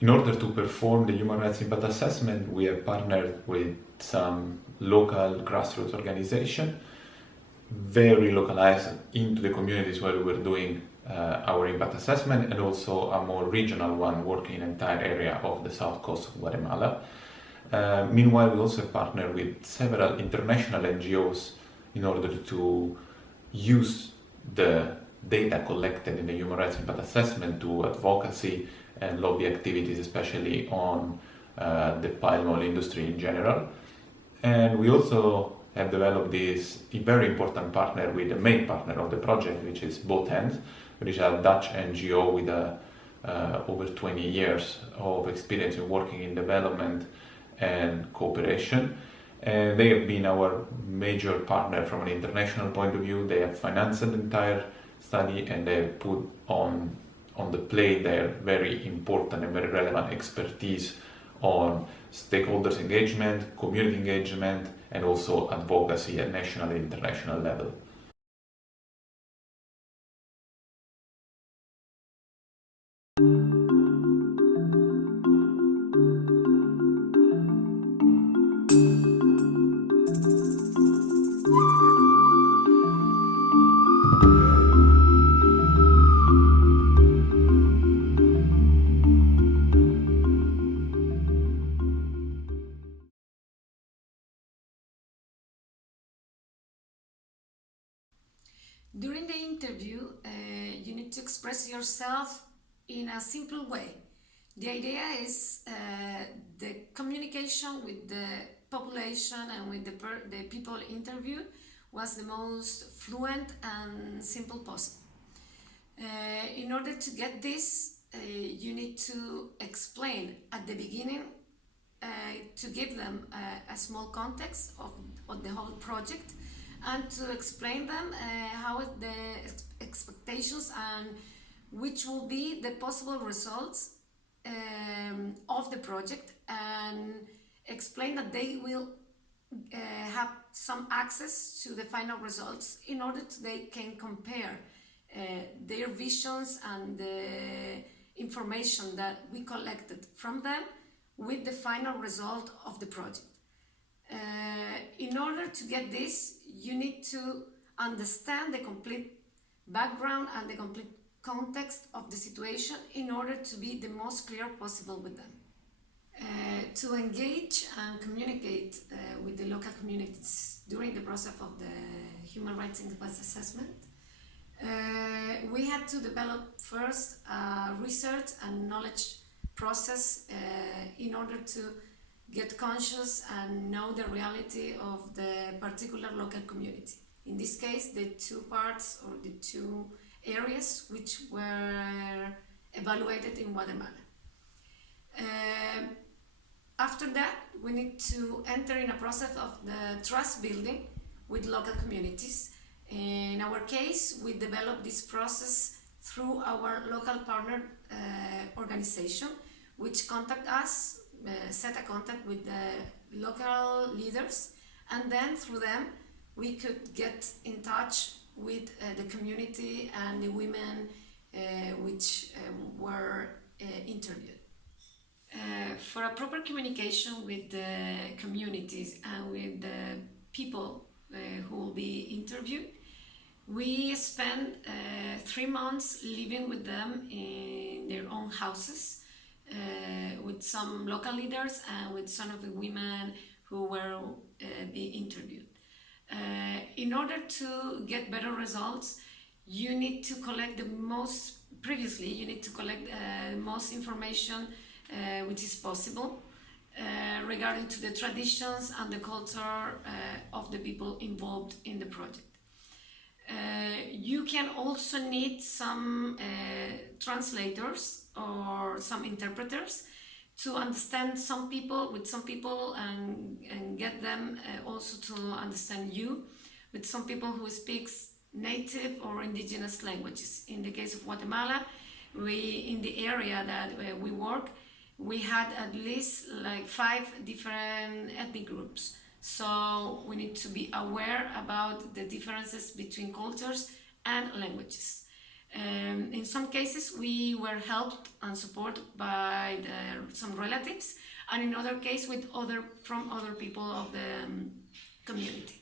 In order to perform the human rights impact assessment, we have partnered with some local grassroots organization, very localized into the communities where we're doing our impact assessment, and also a more regional one working in the entire area of the south coast of Guatemala. Meanwhile, we also partner with several international NGOs in order to use the data collected in the human rights impact assessment to advocacy and lobby activities, especially on the palm oil industry in general. And we also have developed this very important partner with the main partner of the project, which is Both Hands, which is a Dutch NGO with over 20 years of experience in working in development and cooperation. And they have been our major partner from an international point of view. They have financed the entire study, and they have put on the plate their very important and very relevant expertise on stakeholders engagement, community engagement, and also advocacy at national and international level. During the interview, you need to express yourself in a simple way. The idea is the communication with the population and with the people interviewed was the most fluent and simple possible. In order to get this, you need to explain at the beginning to give them a small context of the whole project, and to explain them how the expectations and which will be the possible results of the project, and explain that they will have some access to the final results in order they can compare their visions and the information that we collected from them with the final result of the project. In order to get this, you need to understand the complete background and the complete context of the situation in order to be the most clear possible with them. To engage and communicate with the local communities during the process of the human rights impact assessment, we had to develop first a research and knowledge process in order to get conscious and know the reality of the particular local community. In this case, the two parts or the two areas which were evaluated in Guatemala. After that, we need to enter in a process of the trust building with local communities. In our case, we developed this process through our local partner organization, which contact us, set a contact with the local leaders, and then through them we could get in touch with the community and the women which were interviewed. For a proper communication with the communities and with the people who will be interviewed, we spent 3 months living with them in their own houses, with some local leaders and with some of the women who were being interviewed. In order to get better results, you need to collect you need to collect the most information which is possible regarding to the traditions and the culture of the people involved in the project. You can also need some translators or some interpreters to understand some people and get them also to understand you with some people who speaks native or indigenous languages. In the case of Guatemala, in the area that we work, we had at least like 5 different ethnic groups. So we need to be aware about the differences between cultures and languages. In some cases, we were helped and supported by some relatives, and in other cases, from other people of the community.